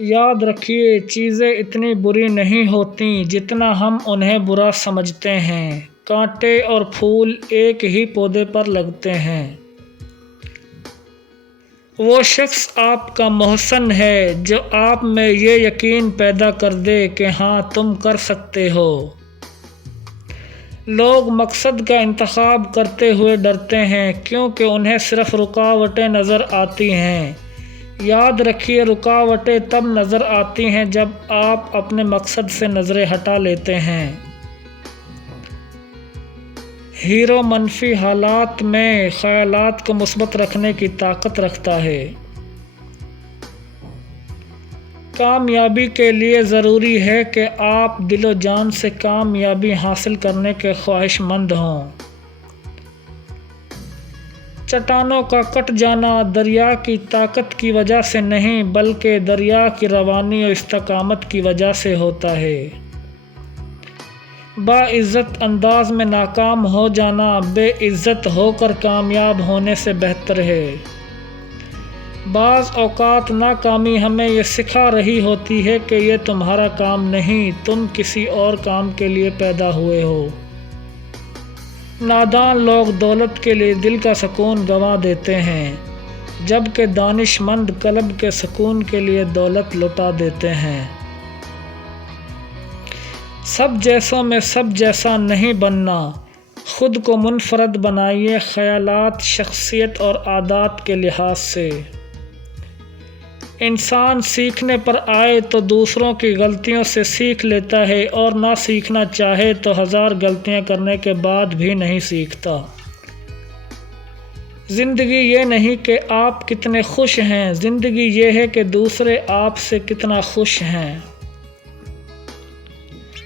یاد رکھیے، چیزیں اتنی بری نہیں ہوتیں جتنا ہم انہیں برا سمجھتے ہیں۔ کانٹے اور پھول ایک ہی پودے پر لگتے ہیں۔ وہ شخص آپ کا محسن ہے جو آپ میں یہ یقین پیدا کر دے کہ ہاں تم کر سکتے ہو۔ لوگ مقصد کا انتخاب کرتے ہوئے ڈرتے ہیں کیونکہ انہیں صرف رکاوٹیں نظر آتی ہیں۔ یاد رکھیے، رکاوٹیں تب نظر آتی ہیں جب آپ اپنے مقصد سے نظریں ہٹا لیتے ہیں۔ ہیرو منفی حالات میں خیالات کو مثبت رکھنے کی طاقت رکھتا ہے۔ کامیابی کے لیے ضروری ہے کہ آپ دل و جان سے کامیابی حاصل کرنے کے خواہش مند ہوں۔ چٹانوں کا کٹ جانا دریا کی طاقت کی وجہ سے نہیں بلکہ دریا کی روانی و استقامت کی وجہ سے ہوتا ہے۔ باعزت انداز میں ناکام ہو جانا بے عزت ہو کر کامیاب ہونے سے بہتر ہے۔ بعض اوقات ناکامی ہمیں یہ سکھا رہی ہوتی ہے کہ یہ تمہارا کام نہیں، تم کسی اور کام کے لیے پیدا ہوئے ہو۔ نادان لوگ دولت کے لیے دل کا سکون گنوا دیتے ہیں، جبکہ دانش مند قلب کے سکون کے لیے دولت لٹا دیتے ہیں۔ سب جیسوں میں سب جیسا نہیں بننا، خود کو منفرد بنائیے خیالات، شخصیت اور عادات کے لحاظ سے۔ انسان سیکھنے پر آئے تو دوسروں کی غلطیوں سے سیکھ لیتا ہے اور نہ سیکھنا چاہے تو 1000 غلطیاں کرنے کے بعد بھی نہیں سیکھتا۔ زندگی یہ نہیں کہ آپ کتنے خوش ہیں، زندگی یہ ہے کہ دوسرے آپ سے کتنا خوش ہیں۔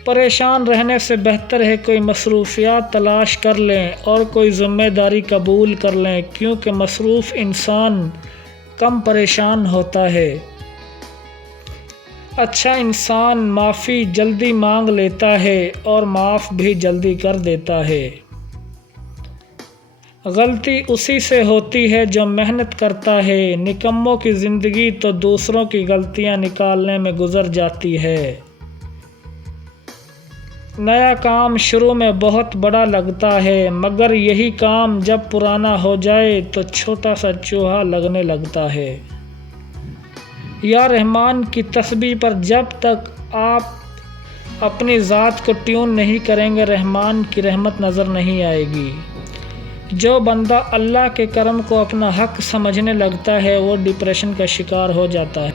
پریشان رہنے سے بہتر ہے کوئی مصروفیات تلاش کر لیں اور کوئی ذمہ داری قبول کر لیں، کیونکہ مصروف انسان کم پریشان ہوتا ہے۔ اچھا انسان معافی جلدی مانگ لیتا ہے اور معاف بھی جلدی کر دیتا ہے۔ غلطی اسی سے ہوتی ہے جو محنت کرتا ہے، نکموں کی زندگی تو دوسروں کی غلطیاں نکالنے میں گزر جاتی ہے۔ نیا کام شروع میں بہت بڑا لگتا ہے، مگر یہی کام جب پرانا ہو جائے تو چھوٹا سا چوہا لگنے لگتا ہے۔ یا رحمان کی تسبیح پر جب تک آپ اپنی ذات کو ٹیون نہیں کریں گے، رحمان کی رحمت نظر نہیں آئے گی۔ جو بندہ اللہ کے کرم کو اپنا حق سمجھنے لگتا ہے وہ ڈپریشن کا شکار ہو جاتا ہے۔